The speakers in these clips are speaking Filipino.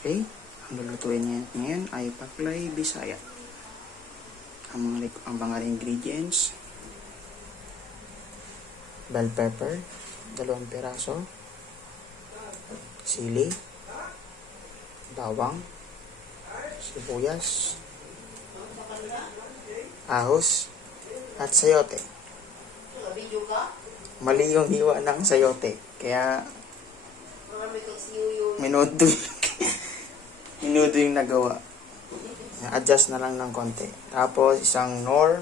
Okay? Ang lulutuin niya ngayon ay paklay Bisaya. Ang mga ingredients: bell pepper, 2 piraso, sili, bawang, sibuyas, ahos, at sayote. Mali yung hiwa ng sayote, kaya minuto yung nagawa. Adjust na lang ng konti. Tapos isang nor,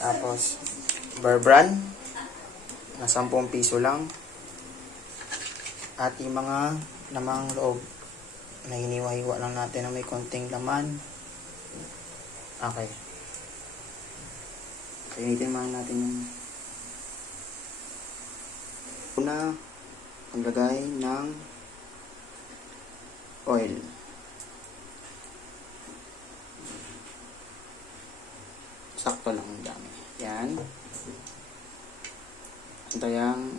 tapos bear brand na 10 piso lang, at yung mga lamang loob na hiniwa-hiwa lang natin na may konting laman. Okay, kainitin muna natin yung una, paglagay ng oil. Sakto lang ang dami. Yan. Antayang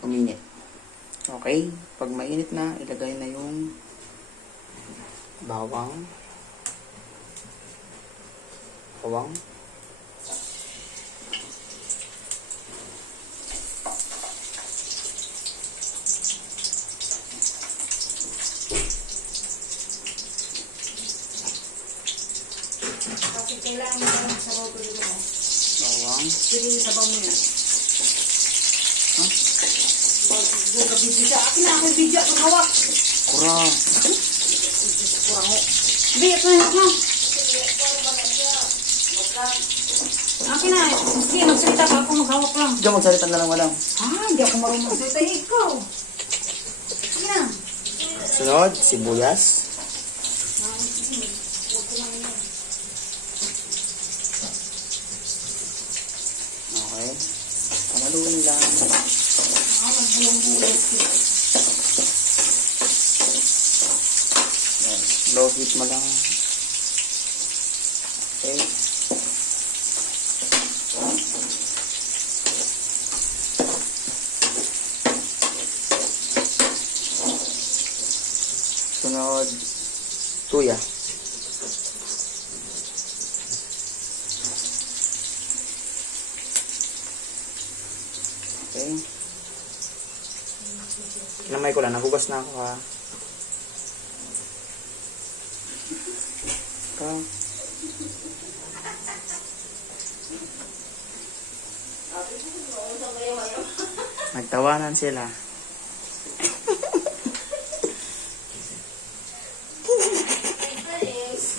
uminit. Okay. Pag mainit na, ilagay na yung bawang. Kasi kailangan mo lang sabaw ko dito. Bawang. Pwede yung sabaw mo yan. Huh? Doon ka video siya. Akin na ako yung video. Itong hawak. Kura. Kurang ho. Biyak na yun ha. Akin na. Sige, magsalita ka. Ako maghawak lang. Diyan, magsalita na lang, madam. Hindi ako marunong magsalita. Ikaw. Sige na. Sunod, sibuyas. Okay. Pamaluin lang. Yan. Low heat mo lang. Okay. Sunod, tuya. Okay. Kinamay ko lang, nagugas na ako ha. Ikaw. Nagtawanan sila.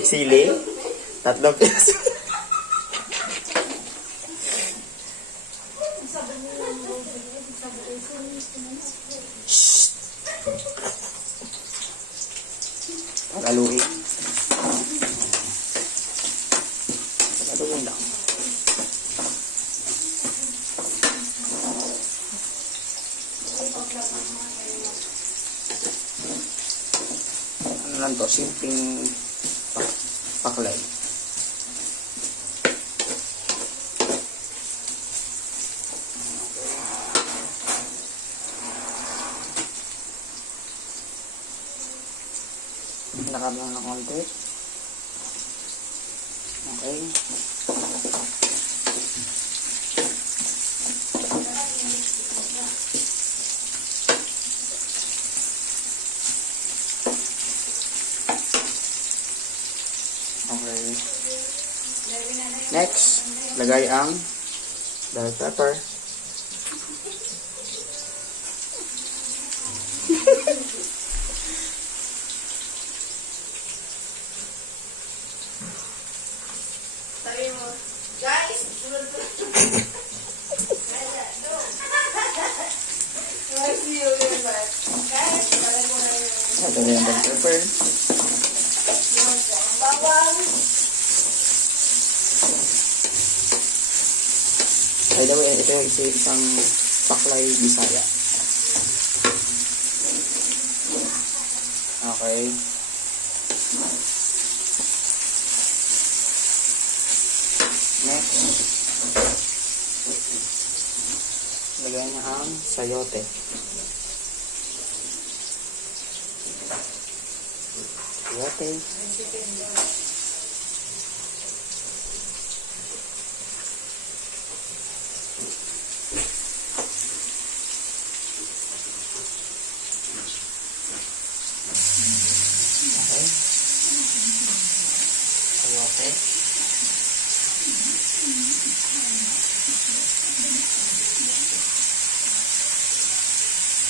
Sili, 3 piso. Shhh. Laluin. Laluin lang. Ano lang to? Simpleng paklay. Lakad lang ng konti. Okay. Okay. Next, lagay ang bell pepper. Sabi mo, guys, sunod ko. Lagay ang bell pepper. Bawang. By the way, ito yung isang paklay Bisaya. Okay. Next, lagay niya ang sayote. Sayote. Okay. Sayote.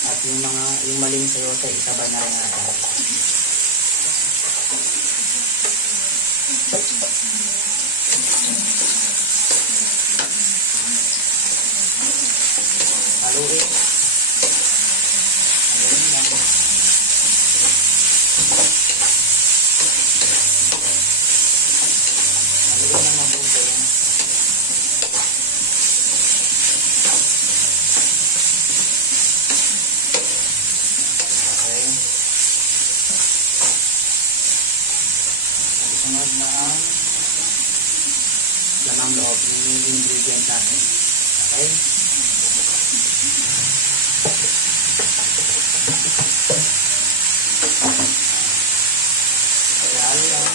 At yung maling sayote, isabay na rin natin. Haluin. Haluin lang. Haluin na mabuti. Okay. Sunod na ang lamang loob ng main ingredient natin. Okay? Pagalo lang.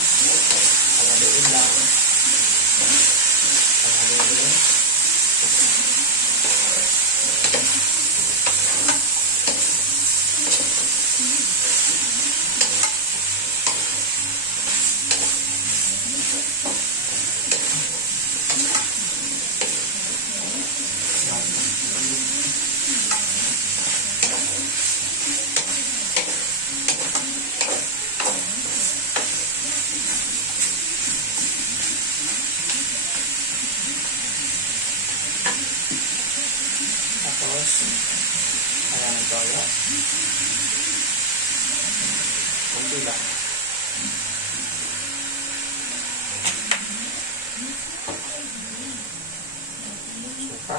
Pagaluin lang. Pagaluin. Tapos, ayan ang toyo. Kunti lang. Suka.